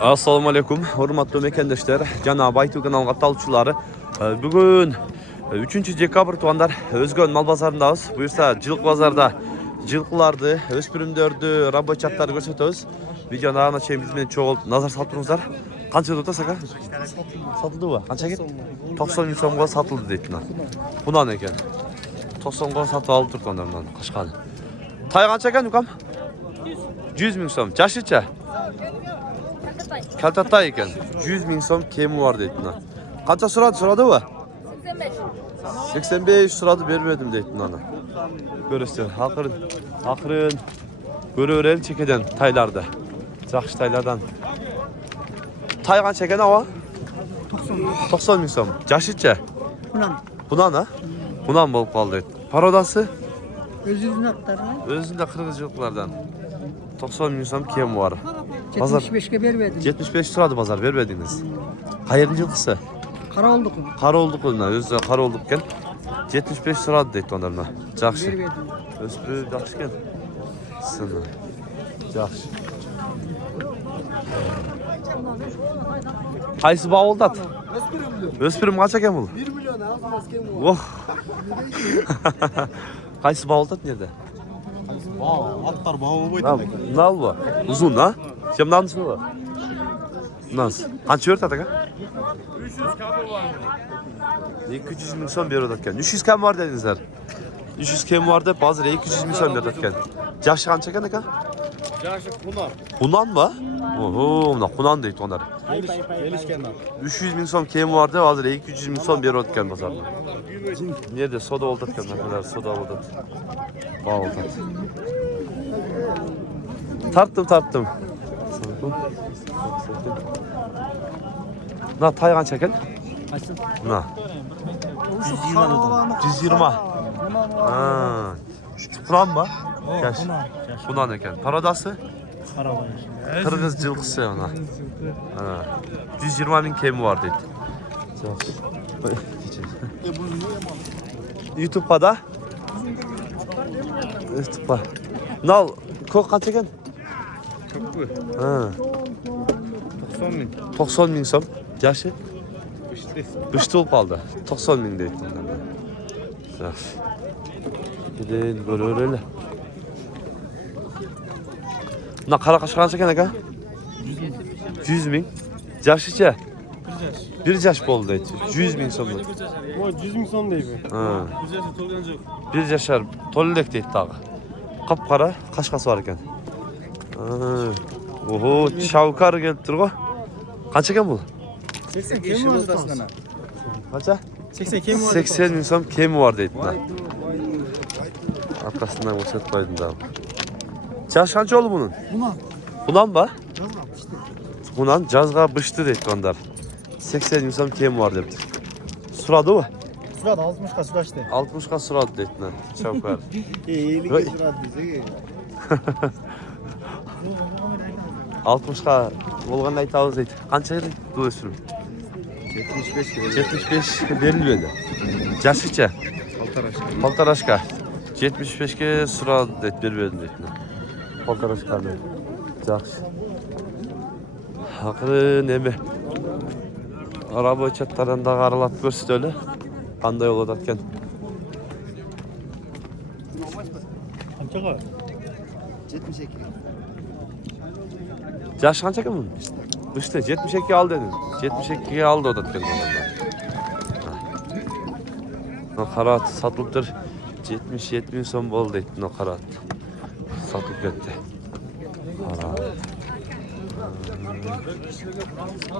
Assalamu alaikum, hurmatly mekendeşler, Jana Baytu kanal katılımcıları. Bugün 3 dekabr tuanlar Özgön mal bazarındayız. Buyursa Jılk bazarda jılkılardı, öspürümdörдү, рабочаттарды көрсөтөбүз. Видеону ана чейин биз менен чогулуп назар салып туруңуздар. Канча деп атасыз ака? Сатылдыбы? Канча экен? 90 миң сомго сатылды дейт мына. Бунан экен. 90го сатып алып турду анда мынаны Кашканы. Тай канча экен укам? 100 миң сом. Жашыча? Kaltatay ekan. 100 ming so'm kemi bor deydi buni. Qancha so'radimi? 85 so'radi, bermadim deydi buni. Ko'rasizlar, oxirin ko'raveraylik chekadan taylarda. Yaxshi taylardan. Tay qancha ekan ava? 90 ming so'm. Jashicha? Bunan ha? Bunan bo'lib qoldi deydi. Parodasi? Özünün aktarına. Özünde qirg'izchiliklardan. 90 ming so'm kemi bor. 75'e vermedim. 75 so'radi bazar, bermedingiz. Qayerning yilqisi? Kara olduk mu? Qara olduk bundan, o'zi qara olduk ekan. 75 so'radi deydi onlardan. Yaxshi. Vermedim. O'spi yaxshi ekan. Sini. Yaxshi. Qaysi bavuldat? O'spirim qancha ekan bu? 1 milyon az kim bu? Oh. Qaysi bavuldat nerede? Atlar bağı boyda. Nal bu. Uzun ha? Sen nasıl bu? Nasıl? Kaç yurt ataka? 300 kamı var mı? 200 ming so'm berib atkan. 300 kam var dedingizlar. 300 kam var deb hozir 200 ming so'm berib atkan. Yaxshi qancha ekan aka? Yaşı kunar. Qunanmi? Oho, buna qunan deydi onlar. Gelişkenler. 300 ming so'm kemi var deb hozir 200 ming so'm berib atkan bozorda. Nerede soda oldu atkan, ne kadar soda oldu. Oldu. Tarttım. Na tay qancha ekan? Kaçsın? Na. 120. Ha. Quran mı? Yaş. Qunan ekan. Parodası? Qirg'iz jilqisi ona. Ha. 120 ming kemi var deydi. YouTube'da? YouTube'da. Nal, ko'k qancha ekan? Ha. 90 bin. 90 ming so'm. Yashi? Kıştı. Bo'lib qoldi. 90 ming deydi. Yaxshi. Gidin ko'raveraylik. Buna qara qash qancha ekan aka? 100 ming. Yashicha? 1 yaş bo'ldi deydi. 100 ming so'm. O 100 bin son değil mi? Ha. 100 yaşı tolgancık. 1 yashar to'ldek deydi tag'i. Qop-qora qashqasi bor ekan. Oho, Shavkar kelib turgo. Qancha ekan bu? 80 kemi var odasına. Qancha? 80 kemi var. 80 ming so'm kemi bor deydi buna. Arkasından ko'rsatib qo'ydim da. Yash qancha bo'ldi bunun? Bunanmi? Bunan jazga bishdi deydi onlar. 80 ming so'm kemi bor debdi. So'radimi? Surat 60 ka suraştı. 60 ga so'radi deydi buna. Shavkar. İyilik Vay. surat bize. 60 ga bo'lganini aytamiz deydi. Qancha edi bu o'spirim? 75 kilo. 75 berilmedi. Jashicha? Poltarashka. 75 ga so'radi deydi, bermadim deydi. Poltarashkani. Yaxshi. Oxirin nima? Rabochаттардан да qaralab ko'rsatdi. Qanday bo'ladi ekan? Qanchaga? 72. Yaş qancha ekan bunun? İşte 72 al dedin. 72 ga aldı o da ekan. Qarat satılıptır. 77 ming so'm bo'ldi deydi. No qarat. Satılıb ketdi. Qarat.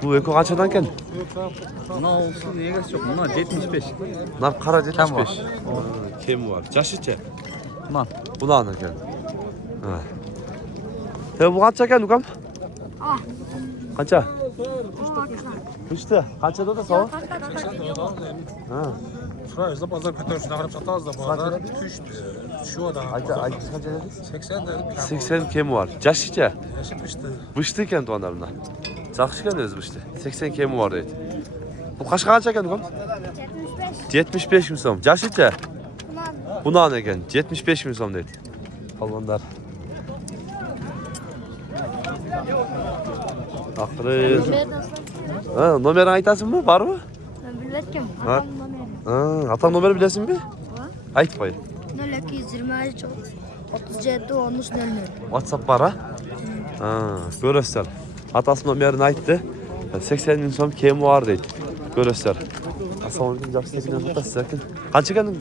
Bu eko qanchadan ekan? Buna olsun niye gerek yok? Buna 75. Nar qara 75. Kim var? Jashicha? Man. Bulan ekan. Ha. Bu qancha ekan ukam? Qancha? Üçte. Qanchada da so'm? Ha. Şuraya da pazar kötü şuna kadar sataz da pazar düştü. Şu da. Ayta qancha dedingiz? 80 dedim. 80 kim var? Jashicha? Yaşıp işte. Bıştı ekan to'nlardan. Yaxshi ekan o'zi bıştı. 80 kemi bor deydi. Bu qashqa qancha ekan ukam? 75 ming so'm. Jashicha? Bunan ekan 75 ming so'm deydi. Qolganlar Ақырын. Номерін айтасың ба, бар ба? Ben bilmezken. Ha? Atam numara. Атаң номер білесің бе? Var. Айтпай. 0223 37 13 00. WhatsApp бар, көресіздер. Атасы номерін айтты. 80 мың сом кемі бар дейді. Көресіздер. Ассалаумағалейкум, жақсы екенін жатасыз екен. Қанша екенің?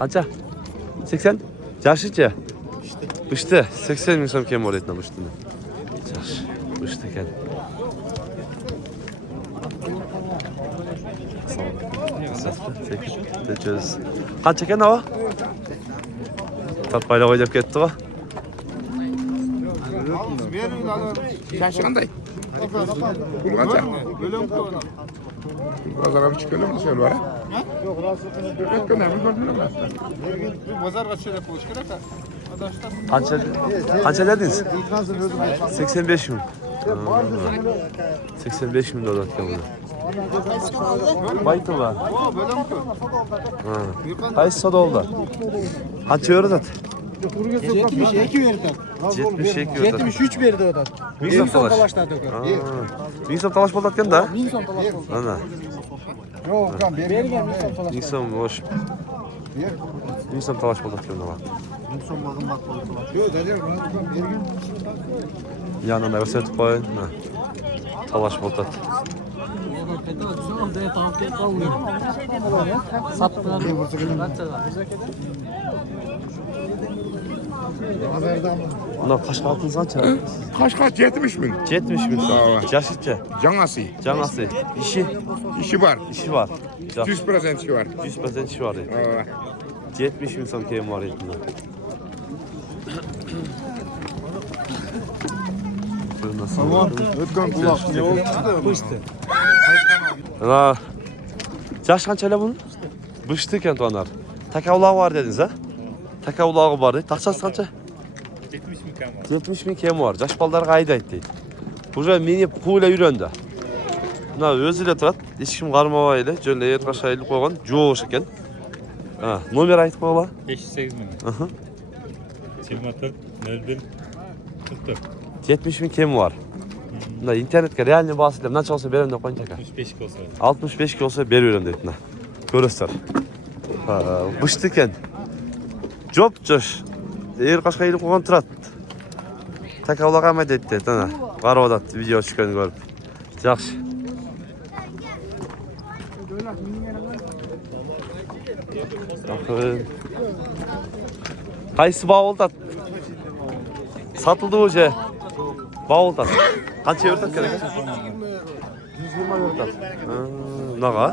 Қанша? 80? Жақсы че? Үшті. 80 мың сом кемі бар дейді үштіні. Жақсы. Үшті екен. Қанша екен ава? Тартпайлы ғой деп кетті ғой. Yaşı qanday? Pul qancha? Bozorga bir chiqib kelamiz shol bora. Yo'q, rosa Bozorga chiqib bo'lish kerak. Qancha dediniz? 85 ming. 85 ming dolar ekan buni. Baytova. Qaysi savdoda? Qancha o'rdat? 72 verdi. 72 o'rdat. 73 verdi o da. 1000 so'm talash. Talaşladı o. 1000 so'm talash bo'ldi ekan-da. 1000 so'm talaş oldu. Ana. Yok, kan bergan 1000 so'm talaş. 1000 so'm hoş. 1000 so'm talash bo'ldi ekan-da. 1000 so'm bag'im bak oldu. Yo'q, dadam bergan. Yanına gösterip koyun. Talaş bo'ldi. Bunlar kaçka aldınız kaça? Kaç 70 min. 70 bin so'm. Yaşıtça. Canası. Canası. İşi var. İşi var. 100% işi var. 100% işi var. 70 bin so'm kiyim var endi. Ötken kulak. Bıştı. Ana. Yaş qanchalar bunun? Bıştı ekan to'nar. Takavlağı var dediniz ha? Takavlağı var deydi. Taqchasi qancha? 70 bin kiyim var. Yaş ballarga aydaydi deydi. Уже meni quvla yurandi. Buna o'zida turadi. Hech kim qarmamaydi. Jo'nda yer qashayilib qo'ygan. Jo'sh ekan. Ha, nomer aytib qo'yla. 508 min. 24 01 44 70 bin kiyim var. Buna internetga realniy basıda qancha olsa beraman deb qo'ygan ekan. 65 olsa. 65 olsa beraveram deydi. Ko'rasizlar. Bıştı ekan. Jo'p-jo'sh. Yer qashayilib qo'ygan turadi. Takavlaga ham deydi. Ana, qarab video tushgan ko'rib. Yaxshi. Qaysi bavulda? Satıldı hoca. Bavulda. Qancha o'rtat kerak? 120 o'rtat. Naga?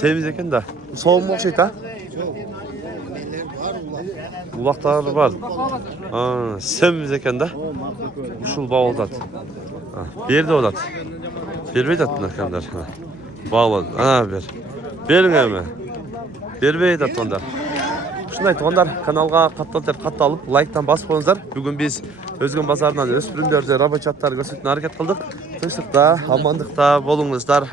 Semiz ekan-da. So'm o'xshaydi ha? Uloqlari bor. Semiz ekan-da. Ushul bavulda. Berdi olat. Bermeydi atınlar. Bağlan. Ana ber. Berin hemen. Bermeydi atınlar. Şunday tuğanlar kanalga kattalып, лайктан басып қойыңыздар. Бүгін біз Өзгөн базарынан өспүрүмдөрдү рабочаттар көрсөтүүнү аракет кылдык. Тынчтыкта, амандыкта болуңуздар.